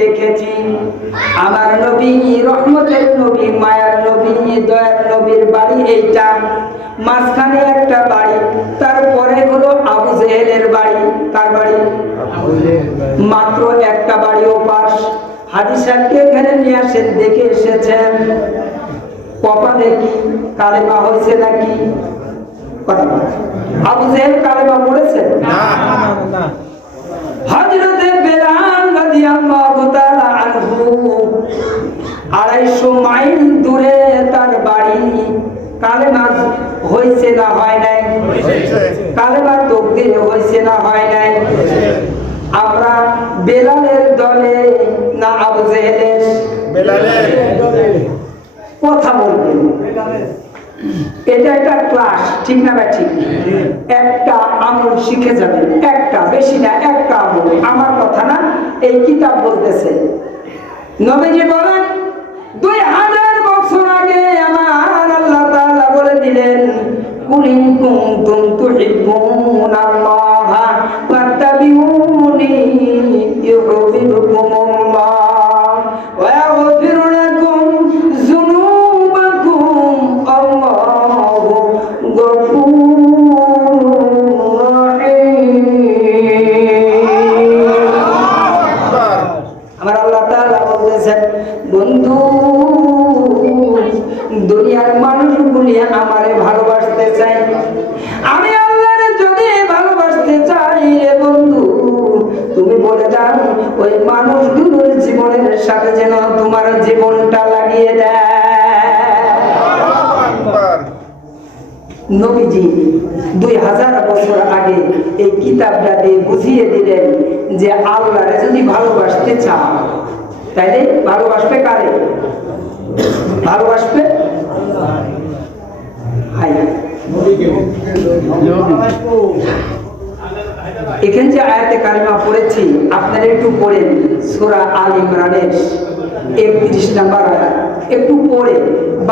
দেখেছি আমার নবী, রহমতের নবী, মায়ার নবী, দয়ার নবীর বাড়ি এইটা, মাঝখানে একটা বাড়ি, তারপরে হলো আবু জেহেলের বাড়ি। কার বাড়ি? মাত্র একটা বাড়ি ওপাশ। হাজী সাহেবকে এখানে নিয়ে আসেন, দেখে এসেছেন কপালে কি কালেমা হয়েছে নাকি? আবু জেহেল কালেমা পড়েছে না। হযরতে বেলাল রাদিয়াল্লাহু তাআলা আনহু 250 মাইল দূরে তার বাড়ি। কালেমা হয়েছে না হয় নাই? কালেমা তাকবীর হয়েছে না হয় নাই? আমরা বেলালের দলে না আবু জেহেলের? বেলালের দলে। কথা বলবেন, এটা একটা ক্লাস, ঠিক না ভাই? ঠিক। একটা আমল শিখে যাবেন, একটা, বেশি না, একটা আমল। আমার কথা না, এই কিতাব বলতেছে। নবীজি বলেন 2000 বছর আগে আমার আল্লাহ তাআলা বলে দিলেন, কুল ইন কুনতুম তুহিব্বুনাল্লাহ ফাত্তাবিউনি ইউহিব্বুকুমুল্লাহ ওয়া ইয়াগফির লাকুম যুনুবাকুম আল্লাহু গফুরুর রাহিম। আমার আল্লাহ তাআলা বলতেছেন, বন্ধু, দুনিয়ার মানুষগুলি আমারে ভালোবাসতে চাই, আমি আল্লাহরে যদি ভালোবাসতে চাই রে বন্ধু, তুমি বলে দাও ওই মানুষগুলোর জীবনের সাথে যেন তোমার জীবনটা লাগিয়ে দেয়। নবীজি 2000 বছর আগে এই কিতাবটা দিয়ে বুঝিয়ে দিলেন যে আল্লাহরে যদি ভালোবাসতে চাও তাইলে ভালোবাসবে কারে? ভালোবাসবে এখানে যে আয়াতে কারিমা পড়েছি আপনারা একটু পড়েন, সূরা আল ইমরানের 31 নম্বর আয়াত একটু পড়ে,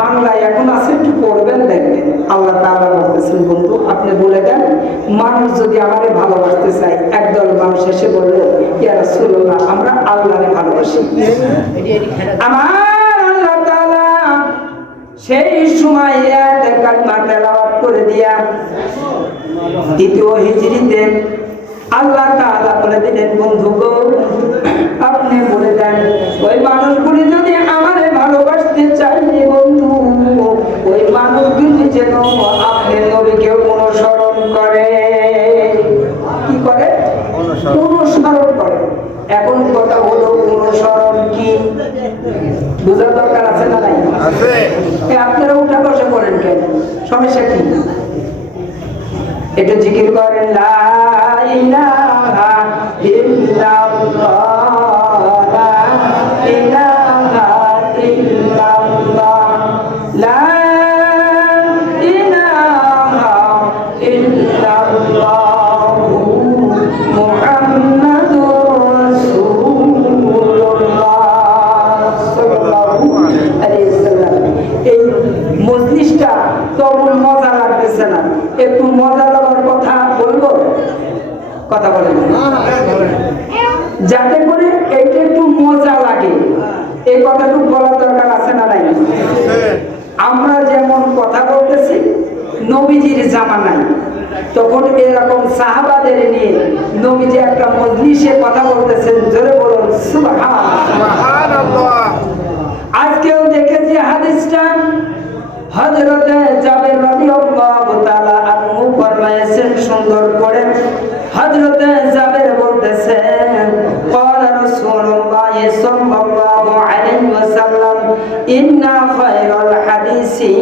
বাংলায় এখন আছে, একটু পড়বেন, দেখবেন আল্লাহ তাআলা বলতেছেন, বন্ধু আপনি বলে দেন মানুষ যদি আমাকে ভালোবাসতে চায়। একদল মানুষ এসে বলল, ইয়া রাসূলুল্লাহ আমরা আল্লাহকে ভালোবাসি। আমার আল্লাহ তাআলা সেই সময় আয়াতে কারিমা তেলাওয়াত করে দিয়া 2য় হিজরিতে আল্লাহ তাআলা বলে দিলেন, বন্ধু গো আপনি বলে দেন ওই মানুষগুলি যদি আমারে ভালোবাসতে চায় বন্ধু, ওই মানুষগুলি যেন আপনি নবীকে অনুসরণ করে। কি করে? অনুসরণ করে। এখন কথা হলো অনুসরণ কি বুঝার দরকার আছে না নাই? আছে। আপনারা উঠা বসে করেন কেন? সমস্যা কি? একটু জিকির করেন, লা ইলাহা ইল্লাল্লাহ, লা ইলাহা ইল্লাল্লাহ, লা ইলাহা ইল্লাল্লাহ, মুহাম্মাদুর রাসূলুল্লাহ সাল্লাল্লাহু আলাইহি ওয়াসাল্লাম। এই মজলিসটা কেমন মজা লাগতেছে না? একটু মজা লাগার কথা বলবো, কথা বলেন যাতে করে এইটা একটু মজা লাগে। এই কথাটুকু বলার দরকার আছে না নাই? আমরা যেমন কথা বলতেছি নবীজির জামানায়, তখন এরকম সাহাবাদের নিয়ে নবীজি একটা মজলিসে কথা বলতেছেন, জোরে বলুন সুবহানাল্লাহ। আজকেও দেখেছি হাদিসটা, হযরতে জাবের রাদিয়াল্লাহু তাআলা আনহু ফরমায়েছেন সুন্দর করে। হযরতে জাবের বলতেছেন, ক্বালা রাসূলুল্লাহ সাল্লাল্লাহু আলাইহি ওয়াসাল্লাম, ইন্না খায়রাল হাদিসি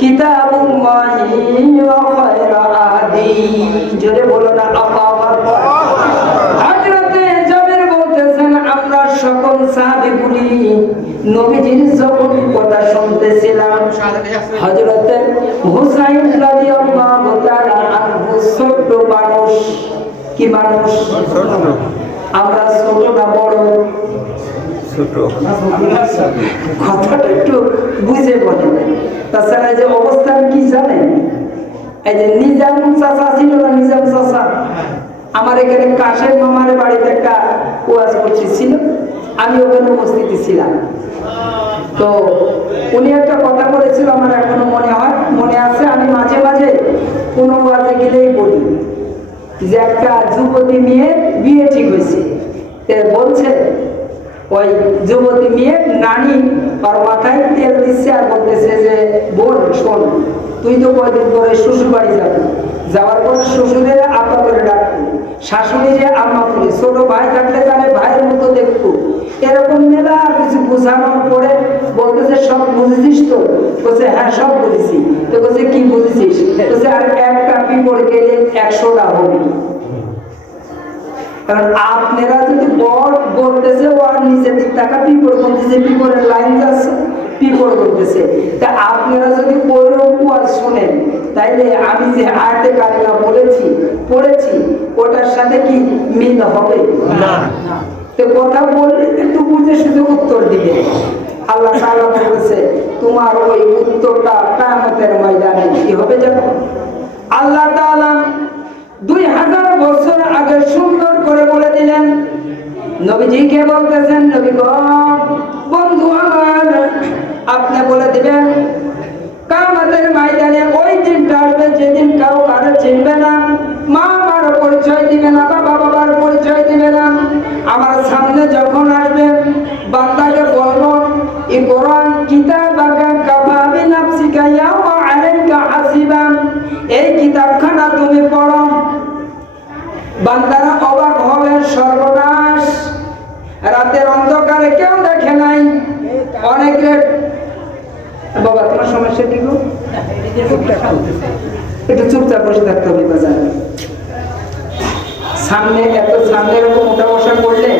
কিতাবুল্লাহি ওয়া খায়রা আহদি। জোরে বলুন আল্লাহু আকবার। হযরতে জাবের বলতেছেন, আমরা সকল সাহাবীগুলি নবীজির যখন কথা শুনতেছিলাম, হযরতে হুসাইন রাদিয়াল্লাহু তাআলা আনহু ছোট মানুষ। কি মানুষ? আমরা ছোট না বড়? ছোট। কথাটা একটু বুঝে বলেন। তাছাড়া যে অবস্থান কি জানেন, এই যে নিজাম চাচা ছিল না, নিজাম চাচা, আমার এখানে কাশেম মামার বাড়িতে একটা ওয়াজ করছিল, আমি ওখানে উপস্থিত ছিলাম। তো উনি একটা কথা বলেছিল, আমার এখনো মনে আছে। আমি মাঝে মাঝে কোনো ওয়াজে গেলেই বলি যে একটা যুবতী মেয়ের বিয়ে ঠিক হয়েছে, বলছে ওই যুবতী মেয়ের নানি আর মাথায় তেল দিচ্ছে আর বলতেছে যে বোন শোন, তুই তো কয়দিন পরে শ্বশুর বাড়ি যাবি, যাওয়ার পর শ্বশুরের আপা করে ডাকবো, শাশুড়ি যে আম্মা করে, ছোট ভাই থাকলে তাহলে ভাইয়ের মতো দেখবো, এরকম মেলা কিছু বোঝানোর পরে বলতেছে সব বুঝেছিস তো? বলছে হ্যাঁ সব বুঝেছি। তো বলছে কি বুঝেছিস? বলছে আর একটা পিঁপড় গেলে 100টা হবে। কারণ আপনারা যদি বড় বলতেছে ও আর নিচের দিক টাকা পিঁপড় বলতেছে, পিঁপড়ের লাইন যাচ্ছে পিঁপড় বলতেছে, তা আপনারা যদি ওইরকম ওয়াজ শুনেন তাইলে আমি যে আয়াতে কারিমা পড়েছি ওটার সাথে কি মিল হবে না? তো কথা বললে একটু বুঝে শুধু উত্তর দিবে। আল্লাহ তাআলা বলেছে তোমার ওই উত্তরটা কিয়ামতের ময়দানে কি হবে জানো? আল্লাহ তাআলা 2000 বছর আগে সুন্দর করে বলে দিলেন। নবীজিকে বলতেছেন, নবী গো বন্ধু আমার, আপনি বলে দিবেন কিয়ামতের ময়দানে ওই দিনটা আসবে যেদিন কাউ কারো চিনবে না, মা বাবার পরিচয় দিবে না, বাবা বাবার পরিচয় দিবে না। আমার সামনে যখন আসবে বান্দাকে বলবো এই কোরআন কিতাবাকা কাফা বিনাফসিকা ইয়াওমা আলাইকা হাসিবা, এই কিতাবখানা তুমি পড়ো। বান্দারা অবাক হবে, সর্বনাশ, রাতের অন্ধকারে কেউ দেখে নাই, অনেক বাবা তোমার সমস্যা কি গো? একটু চুপচাপ বসে থাকতে হবে বাজার সামনে, এত সামনে এরকম উঠা বসা করলে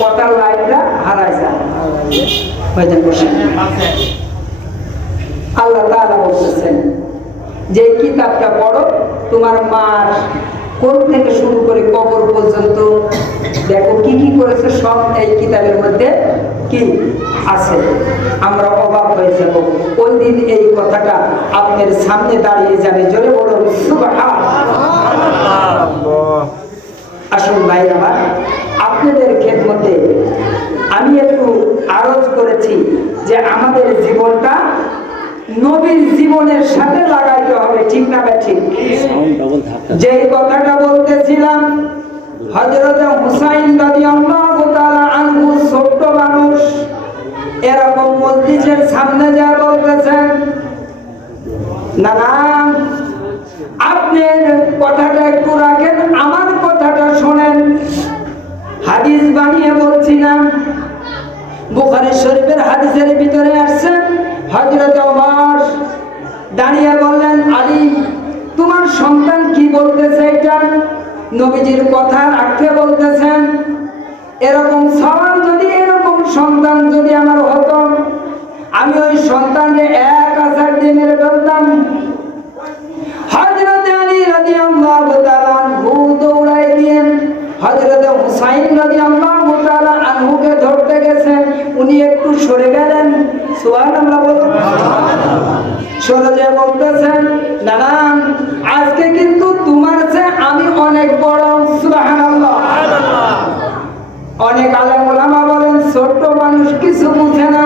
কথার লাইনটা হারায় যায়। বসে আল্লাহ তাআলা বলতেছেন যে কিতাবটা পড়ো, তোমার মার কোল থেকে শুরু করে কবর পর্যন্ত দেখো কি কি করেছে সব এই কিতাবের মধ্যে কি আছে। আমরা অবাক হয়ে যাব ওই দিন এই কথাটা আপনার সামনে দাঁড়িয়ে যাবে। জোরে বলুন সুবহানাল্লাহ। আসুন ভাই আমার, আপনাদের খেদমতে আমি একটু আরজ করেছি যে আমাদের জীবনটা নবীর জীবনের সাথে লাগাইতে হবে, ঠিক না ঠিক? যে কথাটা বলতেছিলাম, হযরত হুসাইন রাদিয়াল্লাহু তাআলা আনহু ছোট্ট মানুষ, এরকম মসজিদের সামনে যা বলতেছেন, না না আপনার কথাটা একটু রাখেন, আমার কথাটা শোনেন। হাদিস বানিয়ে বলছি না, বুখারী শরীফের হাদিসের ভিতরে আসছে হযরত ওমর দাঁড়িয়ে বললেন, আলী তোমার সন্তান কি বলতেছে? এটা নবীজির কথা রাখতে বলতেছেন। এরকম সওয়াল যদি, এরকম সন্তান যদি আমার হতো, আমি ওই সন্তানকে 1000 দিয়ে মেরে ফেলতাম। হযরত আলী রাদিয়াল্লাহু তাআলা আনহু দৌড়ায় গিয়ে হযরত হুসাইন রাদিয়াল্লাহু তাআলা আনহুকে ধরতে গেছেন। উনি একটু সরে গেলেন, সুবহানাল্লাহ বলুন। সরে যে বলতেছেন, না না আজকে কিন্তু তোমার চেয়ে আমি অনেক বড়, সুবহানাল্লাহ। অনেক আলেম ওলামা বলেন ছোট্ট মানুষ কিছু বুঝে না,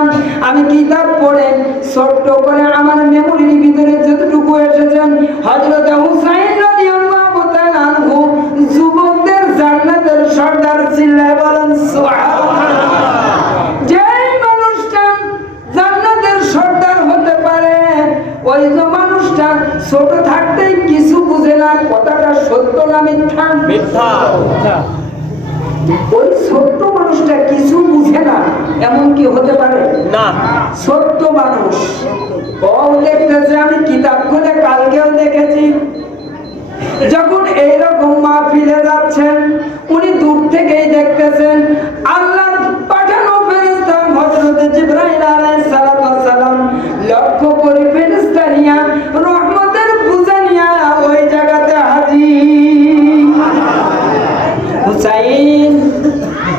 আমি কিতাব পড়ে ছোট্ট করে আমার মেমোরির ভিতরে যতটুকু এসেছেন, হযরত হুসাইন রাদিয়াল্লাহু তাআলা আনহু যুবকদের জান্নাতের সর্দার, চিল্লায়ে বলেন সুবহানাল্লাহ। যে মানুষটা জান্নাতের সর্দার হতে পারে, ওই যে মানুষটা ছোট থাকতেই কিছু বুঝে না, কথাটা সত্য না মিথ্যা? মিথ্যা। ওই ছোট্ট মানুষটা কিছু বুঝে না, এমন কি হতে পারে? না। ছোট্ট মানুষ ও দেখতেছে, আমি কিতাব খুলে কালকেও দেখেছি, যখন এইরকম মাহফিলে যাচ্ছেন উনি দূর থেকেই দেখতেছেন আল্লাহ পাঠানো ফেরেশতা হযরত জিবরাইল আলাইহিস সালাম লক্ষ্য করে ফেরেশতা নিয়া রহমতের পূজা নিয়া ওই জায়গাতে হাজির। হুসাইন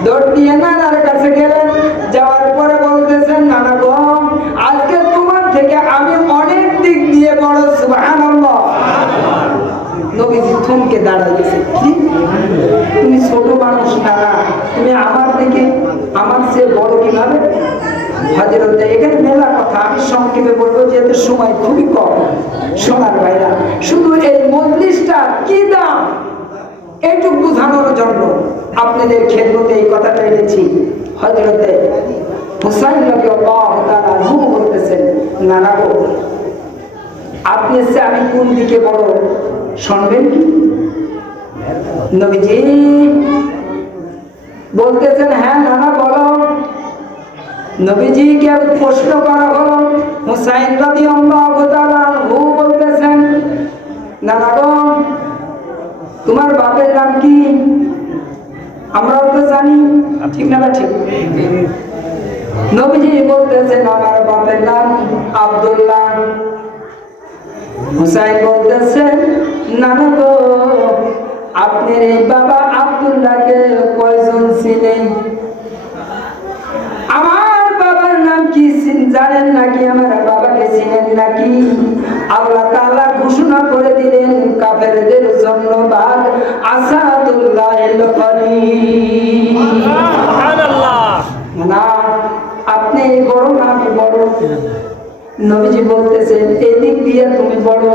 দৌড় দিয়ে নানার কাছে গেলেন, যাওয়ার পরে বলতেছেন, নানা গো আজকে তোমার থেকে আমি অনেক দিক দিয়ে বড়, সুবহানাল্লাহ। নবীজি থমকে দাঁড়ায় গেছে, কি তুমি ছোট মানুষ না, তুমি আমার থেকে বড় কিভাবে? হযরত এখানে মেলা কথা, আমি সংক্ষেপে বলবো যেহেতু সময় খুবই কম। সোনার ভাইরা, শুধু এই মজলিসটা কি দাম এইটুকু বোঝানোর জন্য আপনাদের খেদমতে এই কথাটা এনেছি। হযরতে হুসাইন রাদিয়াল্লাহু তাআলা আনহু বলতেছেন, নানা গো, আপনি সে আমি কোন দিকে বড় শুনবেন কি? নবীজি বলতেছেন, হ্যাঁ নানা বলো। নবীজিকে প্রশ্ন করা হলো। হুসাইন রাদিয়াল্লাহু তাআলা আনহু বলতেছেন, নানা গো, তোমার বাপের নাম কি? আমরাও তো জানি, ঠিক না? ঠিক। নবীজি বলতেছেন, আমার বাপের নাম আব্দুল্লাহ। হুসাইন বলতেছেন, নানা গো, আপনার এই বাবা আব্দুল্লাহকে কয়জন ছিলেন? আমার বাবার নাম কি জানেন নাকি? আমার বাবাকে চিনেন নাকি? আল্লাহ তাআলা ঘোষণা করে দিলেন, কাফেরদের জন্য বাঘ আসাদুল্লাহিল খলিল। সুবহানাল্লাহ। না আপনি বড় না আমি বড়? নবীজি বলতেছেন, এই দিক দিয়ে তুমি বড়।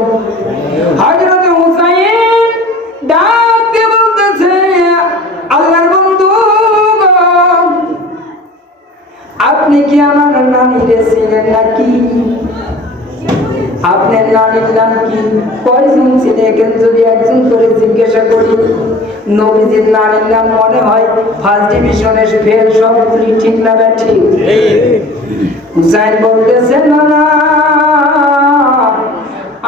হযরত হুসাইন ডাক দিয়ে বলতেছে, আল্লাহর বন্ধু গো, আপনি কি আমার নানিরে চিনেন নাকি? আপনার নানির নাম কি? কয়জন ছিলেন? যদি একজন করে জিজ্ঞাসা করি। নবীজির নানির নাম মনে হয় ফার্স্ট ডিভিশনে ফেল, সবগুলি ঠিক না? ঠিক। হুসাইন বলতেছে, না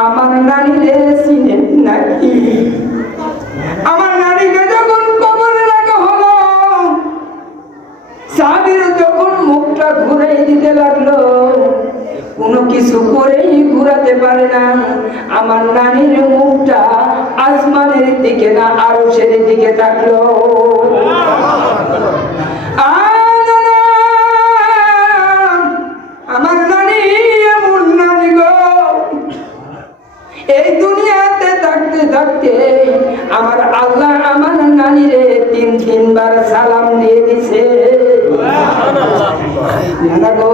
আমার নানিরে চিনেন নাকি? আমার নানিকে যখন কবরে রাখা হলো, সাহাবীরা যখন মুখটা ঘুরাই দিতে লাগলো, কোনো কিছু করেই ঘুরাতে পারে না। আমার নানির মুখটা আসমানের দিকে না আরশের দিকে থাকলো। আমার নানি এমন নানি গো, এই দুনিয়াতে থাকতে থাকতে আমার আল্লাহ আমার নানিরে তিনবার সালাম দিয়ে দিছে। নানা গো,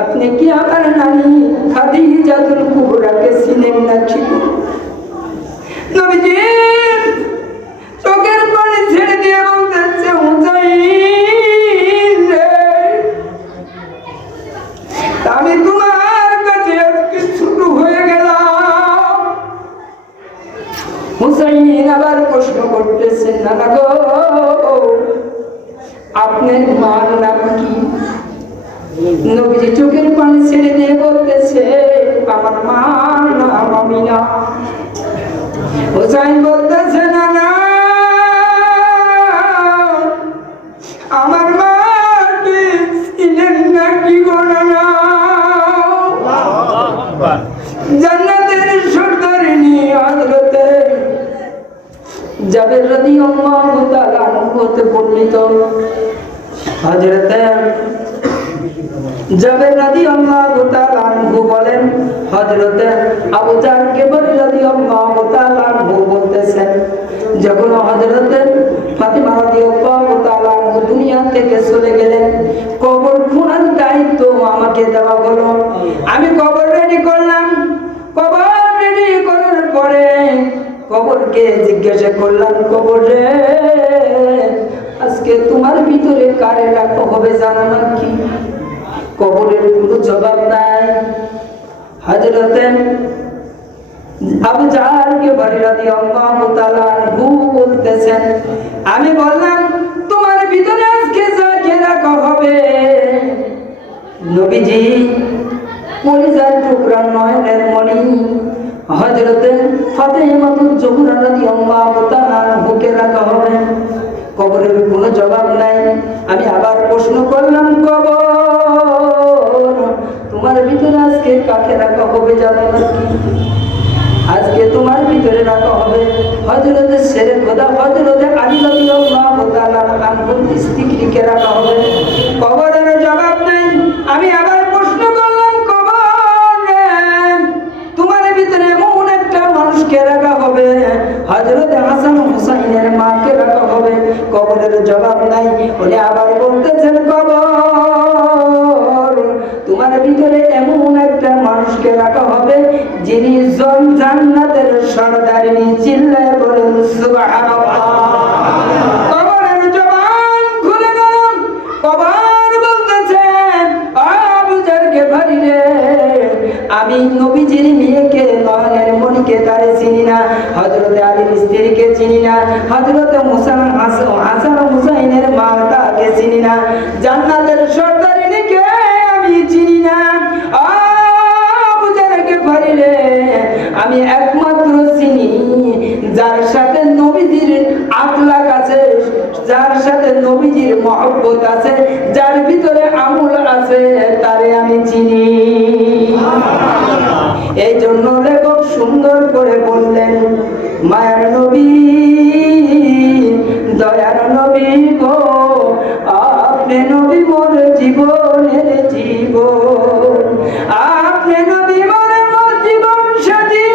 আপনি কি আমার নানি খাদিজাতুল কুবরাকে চিনেন নাকি? নবীজি চোখের পানি ছেড়ে দিয়ে বলতেছে, হুসাইন রে, আমি তোমার কাছে আজকে ছোট হয়ে গেলাম। হুসাইন আবার প্রশ্ন করতেছেন, নানা গো, আপনার মার নাম কি? নবীজি চোখের পানি ছেড়ে দিয়ে বলতেছে, আমার মার নাম আমিনা। হুসাইন বলতেছে, না আমার মাকে চিনেন নাকি গো? না জান্নাতের সরদারিনী হযরতে জাবের রাদিয়াল্লাহু তাআলা হতে বর্ণিত। হযরতে জাবের রাদিয়াল্লাহু তাআলা বলেন, হযরতে আবু জাহল রাদিয়াল্লাহু তাআলা বলতেছেন, যখন হযরতে ফাতিমা রাদিয়াল্লাহু তাআলা দুনিয়া থেকে চলে গেলেন, কবর খোঁড়ার দায়িত্ব আমাকে দেওয়া হলো। আমি কবর রেডি করলাম। কবর রেডি করার পরে কবরকে জিজ্ঞাসা করলাম, কবর রে, আজকে তোমার ভিতরে কারে রাখা হবে জানো নাকি? কবরের কোনো জবাব নাই। হযরতে আবু জাহল রাদিয়াল্লাহু তাআলা বলতেছেন, আমি বললাম, তোমার ভিতরে আজকে যাকে রাখা হবে, নবীজি কলিজার টুকরা নয়নের মণি হযরতে ফাতেমাতুজ জোহরা রাদিয়াল্লাহু তাআলা বুকে রাখা হবে। কবরের কোনো জবাব নাই। আমি আবার প্রশ্ন করলাম, কবর, তোমার ভিতরে আজকে কাকে রাখা হবে জানো নাকি? আজকে তোমার ভিতরে রাখা হবে হযরতে শেরে খোদা হযরতে আলী রাদিয়াল্লাহু তাআলা আনহুর স্ত্রীকে রাখা হবে। কবরের জবাব নাই। আমি আবার প্রশ্ন করলাম, কবর, তোমার ভিতরে এমন একটা মানুষকে রাখা হবে, হযরতে হাসান হুসাইনের মাকে রাখা হবে। কবরের জবাব নাই। উনি আবার বলতেছেন, কবর, জান্নাতের সর্দারিনীকে আমি চিনি না। আবু জাহল গিফারি রে, আমি একমাত্র চিনি যার সাথে নবীজির আখলাক আছে, যার সাথে নবীজির মহব্বত আছে, যার ভিতরে আমল আছে, তারে আমি চিনি। এই জন্য লেখক সুন্দর করে বললেন, মায়ার নবী, দয়ার নবী গো, আপনি নবী মোর জীবনের জীবন, আপনি নবী মোর জীবন সাথী,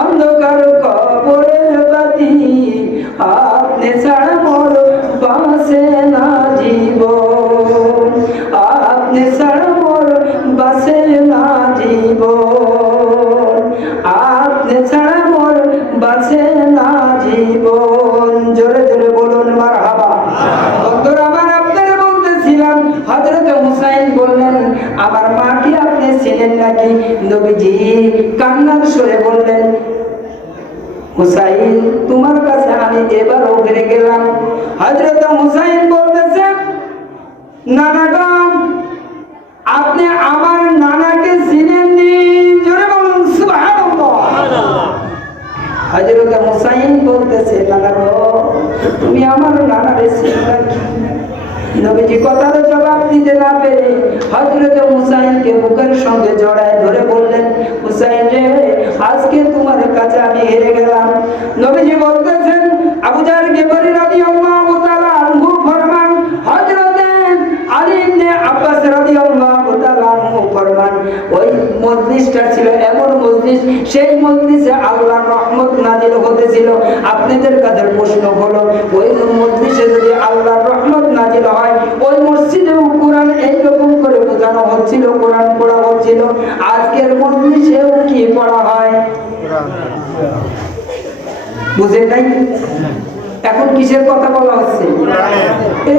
অন্ধকার কবরের বাতি, আপনি ছাড়া মোর বাঁচে না জীবন, আপনি ছাড়া মোর বাঁচে না জীবন, আপনি ছাড়া মোর বাঁচে না জীবন। জোরে জোরে বলুন মারহাবা। বন্ধুরা আমার, আপনারা বলতেছিলাম হযরত হুসাইন বললেন, আমার মাকে আপনি ছিলেন নাকি? নবীজি কান্নার সুরে বললেন, হুসাইন তোমার কাছে আমি এবারও ফিরে গেলাম। হযরত হুসাইন বলতেছেন, নানা গো, আপনি আমার নানাকে চিনেননি? জোরে বলুন সুবহানাল্লাহ। হযরত হুসাইন বলতেছে, নানা গো, তুমি আমার নানারে চিনো নাকি? নবীজি কথার জবাব দিতে না পেরে হযরত হুসাইনকে বুকের সঙ্গে জড়ায় ধরে বললেন, হুসাইন রে, আজকে তোমার কাছে আমি হেরে গেলাম। নবীজি বলতেছেন, আবু জাহল গিফারি রাদিয়াল্লাহু তাআলা আনহু ফরমান, হযরত আলী ইবনে আব্বাস রাদিয়াল্লাহু তাআলা আনহু ফরমান, ওই মজলিসটা ছিল এমন মজলিস, সেই মজলিসে আল্লাহর রহমত নাজিল হতেছিল। আপনাদের কাছে প্রশ্ন হলো, ওই মজলিসে যদি আল্লাহর রহমত নাজিল হয়, ওই মসজিদেও কোরআন এইরকম করে বোঝানো হচ্ছিল, কোরআন পড়া হচ্ছিল, আজকের মজলিসেও কি পড়া হয়? বুঝেন নাই? এখন কিসের কথা বলা হচ্ছে? এই